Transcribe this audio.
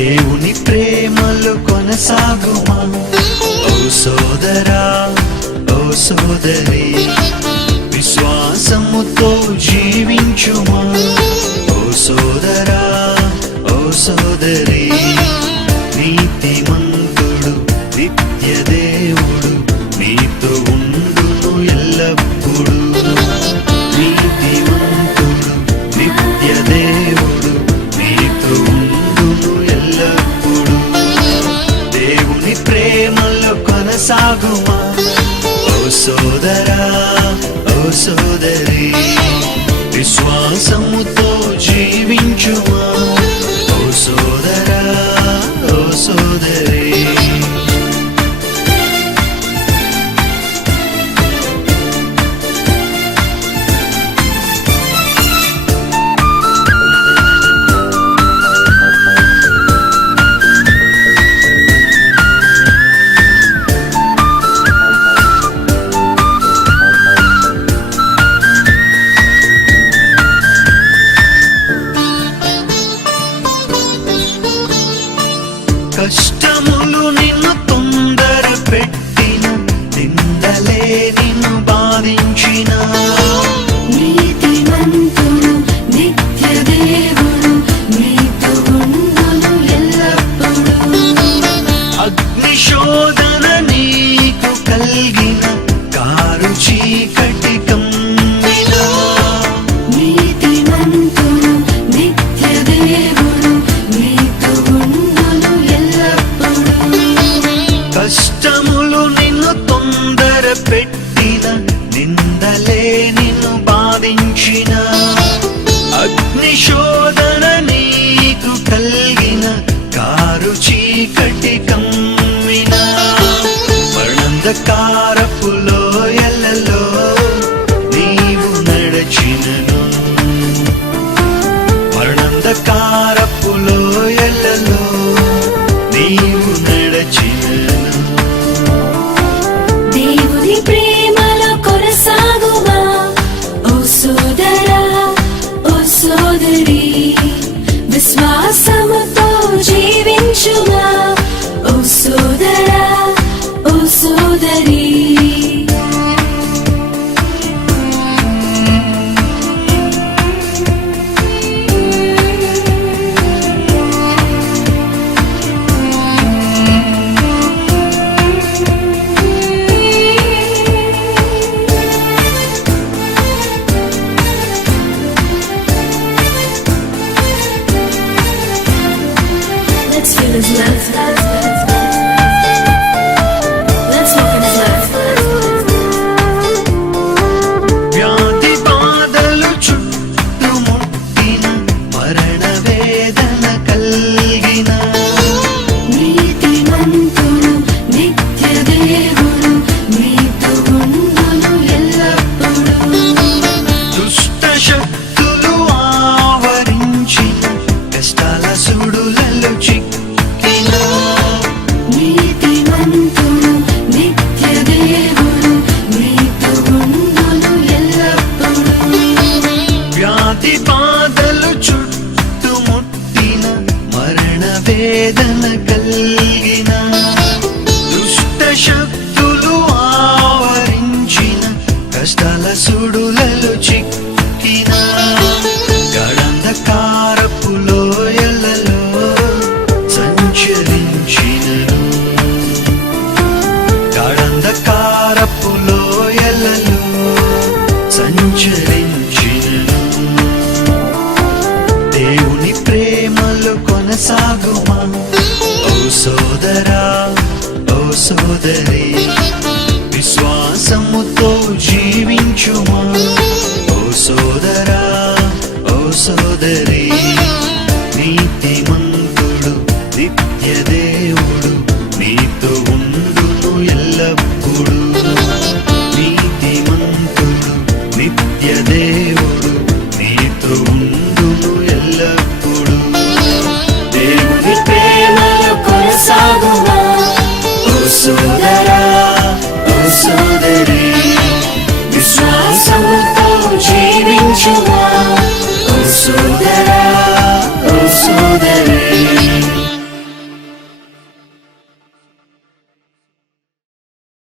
దేవుని ప్రేమలో కొనసాగుమా. ఓ సోదరా, ఓ సోదరి, విశ్వాసముతో జీవించుమా. ఓ సోదరా, ఓ సోదరి, నీతిమంతుడు నిత్య దేవుడు నీతో ఉండును ఎల్లప్పుడు. నీతిమంతుడు నిత్య దేవుడు నీతో ఉండును ఎల్లప్పుడు. దేవుని ప్రేమలో కొనసాగుమా. ఓ సోదరా, ఓ సోదరి, విశ్వాసముతో జీవించుమా. ఓ సోదరా, ఓ సోదరి, కష్టములు నిన్ను తొందర పెట్టిన, నిందలే నిన్ను బాధించిన, నీతిమంతుడు నిత్య దేవుడు నీతో ఉండును ఎల్లప్పుడు. అగ్ని శోధన నీకు కలిగిన, కారు చీకటి కమ్మిన, నీతిమంతుడు నిత్య దేవుడు నీతో ఉండును ఎల్లప్పుడు. కష్టములు నిన్ను తొందర పెట్టిన, నిందలే నిన్ను బాధించిన, అగ్ని శోధన నీకు కలిగిన, కారు చీకటి కమ్మిన, మరణంధకారపు లోయలలో నీవు నడచినను, మరణంధకారపు లోయలలో నీవు నడచినను. దేవుని ప్రేమలో కొనసాగుమా. ఓ సోదరా, ఓ సోదరి, విశ్వాసముతో జీవించుమా. ఓ సోదరా, ఓ సోదరి, let's feel his love. Let's walk in his love. వ్యాధి బాధలు చుట్టుముట్టిన, మరణ వేదన కలిగిన, నీతిమంతుడు నిత్య దేవుడు నీతో ఉండును ఎల్లప్పుడు. దుష్ట శక్తులు ఆవరించిన, కష్టాల సుడులలో చిక్కిన, నీతిమంతుడు నిత్య దేవుడు నీతో ఉండును ఎల్లప్పుడు. వ్యాధి బాధలు చుట్టుముట్టిన, మరణ వేదన కలిగిన, దుష్ట శక్తులు ఆవరించిన, కష్టాల సుడులలో చిక్కిన, గడంధకారపు లోయలలో సంచరించినను, గడంధకారపు లోయలలో సంచరించినను. దేవుని ప్రేమలో కొనసాగుమా. ఓ సోదరా, ఓ సోదరి, విశ్వాసముతో జీవించుమా. ఓ సోదరా, ఓ సోదరి, నీతిమంతుడు నిత్య దేవుడు నీతో ఉండును ఎల్లప్పుడు. నీతిమంతుడు నిత్య దేవుడు